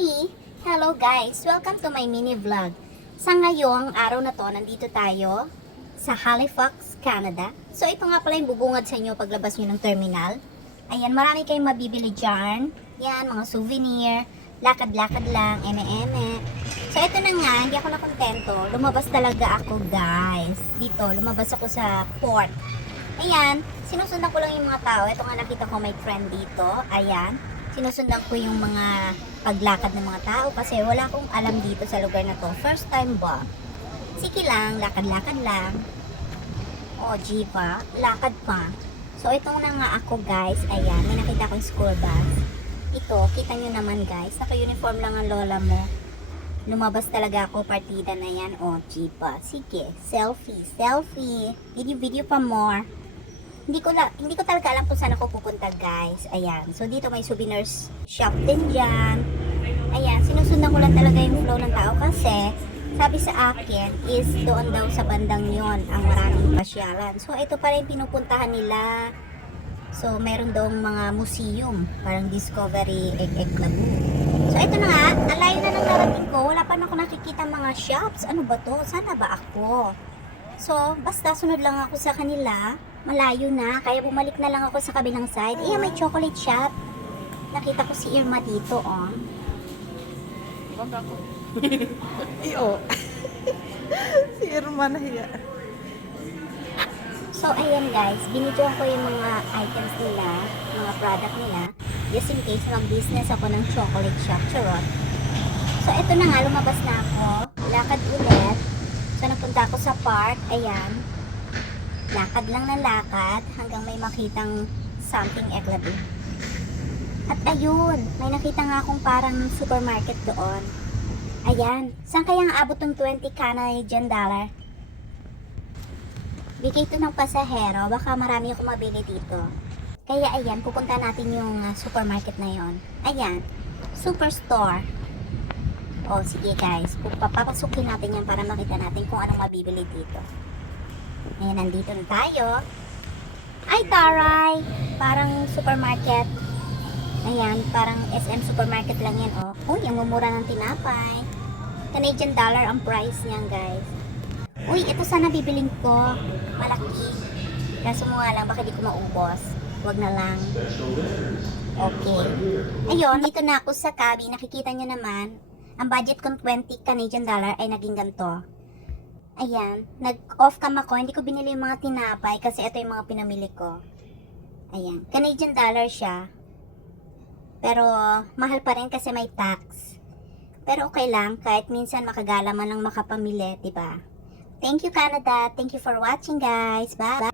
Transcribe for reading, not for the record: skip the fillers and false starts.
Hi! Hello guys! Welcome to my mini vlog. Sa ngayong araw na to, nandito tayo sa Halifax, Canada. So ito nga pala yung bubungad sa inyo paglabas nyo ng terminal. Ayan, marami kayong mabibili dyan. Yan, mga souvenir, lakad-lakad lang, eme-eme. So ito na nga, hindi ako nakontento. Lumabas talaga ako guys. Dito, lumabas ako sa port. Ayan, sinusundan ko lang yung mga tao. Ito nga nakita ko may trend dito. Ayan, sinusundan ko yung mga paglakad ng mga tao kasi wala akong alam dito sa lugar na to. First time ba? Sige lang, lakad-lakad lang. O, Jiva, lakad pa. So, itong na nga ako guys. Ayan, may nakita akong school bus. Ito, kita nyo naman guys. Naka-uniform lang ang lola mo. Lumabas talaga ako, partida na yan. O, Jiva. Sige, selfie, selfie. Video pa more. Hindi ko talaga alam kung saan ako pupunta guys. Ayan. So dito may souvenirs shop din dyan. Ayan. Sinusundan ko lang talaga yung flow ng tao kasi sabi sa akin is doon daw sa bandang yon ang maraming pasyalan. So ito pa rin pinupuntahan nila. So meron daw mga museum. Parang Discovery Egg Labu. So ito na nga. Ang layo na ng narating ko. Wala pa na ako nakikita mga shops. Ano ba to? Sana ba ako? So basta sunod lang ako sa kanila. Malayo na, kaya bumalik na lang ako sa kabilang side. May chocolate shop. Nakita ko si Irma dito, oh. Wag ako. Iyo. Si Irma na hiya. So, ayan guys, binidyoan ko yung mga items nila, mga product nila, just in case mag-business ako ng chocolate shop, charot. So, ito na nga, lumabas na ako. Lakad ulit. So, napunta ako sa park, ayan. Lakad lang ng lakad hanggang may makitang something eklabi. At ayun, may nakita nga akong parang supermarket doon. Ayan, saan kaya ang abot ng 20 Canadian dollar? Bigay ito ng pasahero, baka marami akong mabili dito. Kaya ayan, pupunta natin yung supermarket na yon. Ayan, superstore. O sige guys, papapasukin natin yan para makita natin kung anong mabibili dito. Ayan, nandito na tayo. Ay, taray! Parang supermarket. Ayan, parang SM supermarket lang yan, oh. Uy, ang mumura ng tinapay. Canadian dollar ang price niyan, guys. Uy, ito sana bibiling ko. Malaki. Kaso mo nga lang, baka di ko maubos. Wag na lang. Okay. Ayun, dito na ako sa cabi. Nakikita nyo naman, ang budget kong 20 Canadian dollar ay naging ganito. Ayan, nag-off cam ako, hindi ko binili yung mga tinapay kasi ito yung mga pinamili ko. Ayan, Canadian dollar siya. Pero mahal pa rin kasi may tax. Pero okay lang, kahit minsan makagala man lang makapamili, diba? Thank you Canada, thank you for watching guys, bye!